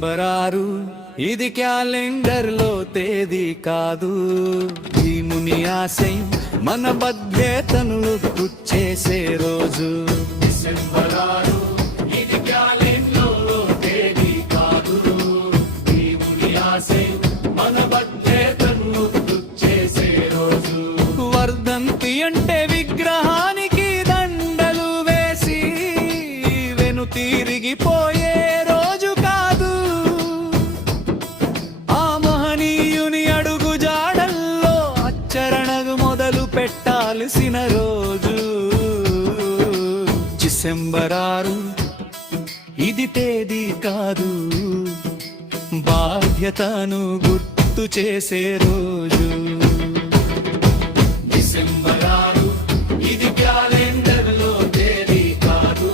December ఆరు ఇది క్యాలెండర్లో తేదీ కాదు. భీముని ఆశయం మన బధ్యతను గుర్చేసే రోజు. డిసెంబర్ ఆరు. ఇది తేదీ కాదు. బాధ్యతను గుర్తు చేసే రోజు. డిసెంబర్ ఆరు ఇది క్యాలెండర్లో తేదీ కాదు.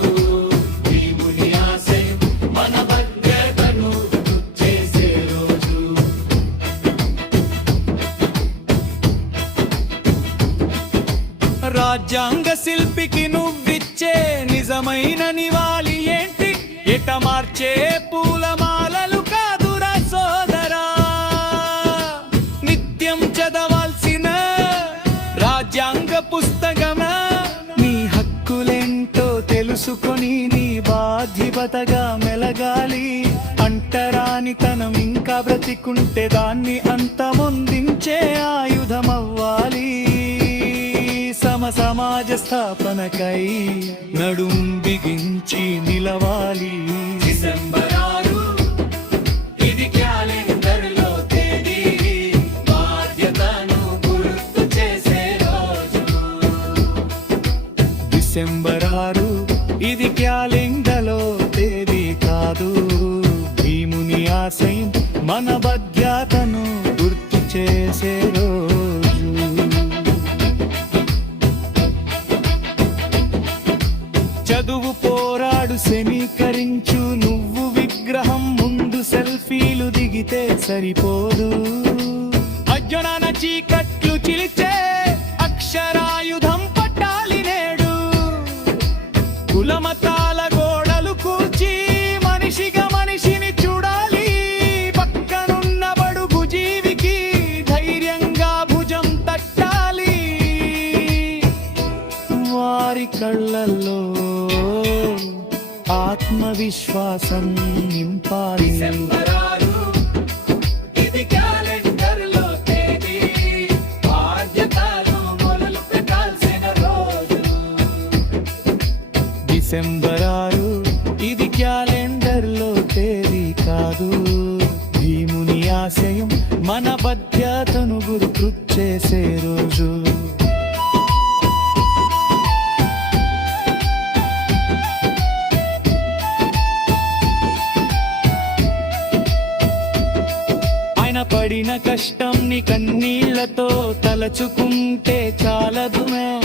భీముని ఆశయం మన బాధ్యతను గుర్తు చేసే రోజు. రాజ్యాంగ శిల్పికి నువ్విచ్చే నిజమైన నివాళి ఏంటి? ఎట మార్చే పూలమాలలు కాదురా సోదరా? నిత్యం చదవాల్సిన రాజ్యాంగ పుస్తకమా? నీ హక్కులేంటో తెలుసుకొని నీ బాధ్యతగా మెలగాలి. అంటరానితనం ఇంకా బ్రతికుంటే దాన్ని అంతమొందించే ఆ సమ సమాజ స్థాపనకై నడుం బిగించి నిలవాలి. డిసెంబర్ ఆరు ఇది క్యాలెండర్లో తేదీ. బాధ్యతను గుర్తు చేసే రోజు. డిసెంబర్ ఆరు ఇది క్యాలెండర్లో సరిపోదు. అజ్ఞాన చీకట్లు చిలిచే అక్షరాయుధం పట్టాలి నేడు. కులమతాల గోడలు కూర్చి మనిషిగా మనిషిని చూడాలి. పక్కనున్న బడుగు జీవికి ధైర్యంగా భుజం తట్టాలి. వారి కళ్ళల్లో ఆత్మవిశ్వాసం నింపాలి. డిసెంబర్ ఆరు. ఇది క్యాలెండర్లో తేదీ కాదు. భీముని ఆశయం మన బాధ్యతను గుర్తు చేసే రోజు. ఆయన పడిన కష్టం ని కన్నీళ్ళతో తలచుకుంటే చాలదుమే.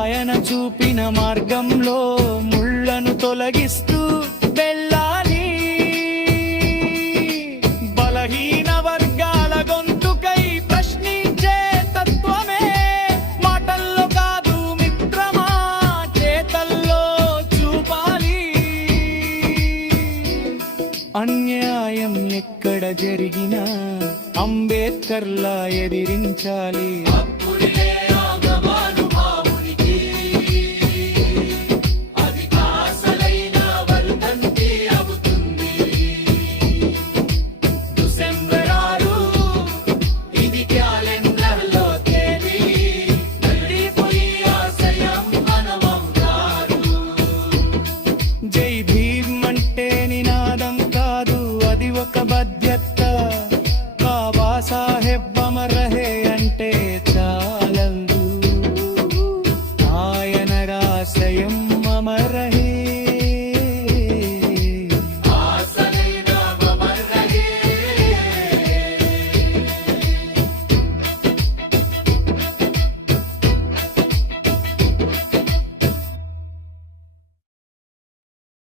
ఆయన చూపిన మార్గంలో ముళ్ళను తొలగిస్తూ వెళ్ళాలి. బలహీన వర్గాల గొంతుకై ప్రశ్నించే తత్వమే మాటల్లో కాదు మిత్రమా చేతల్లో చూపాలి. అన్యాయం ఎక్కడ జరిగినా అంబేద్కర్లా ఎదిరించాలి. saying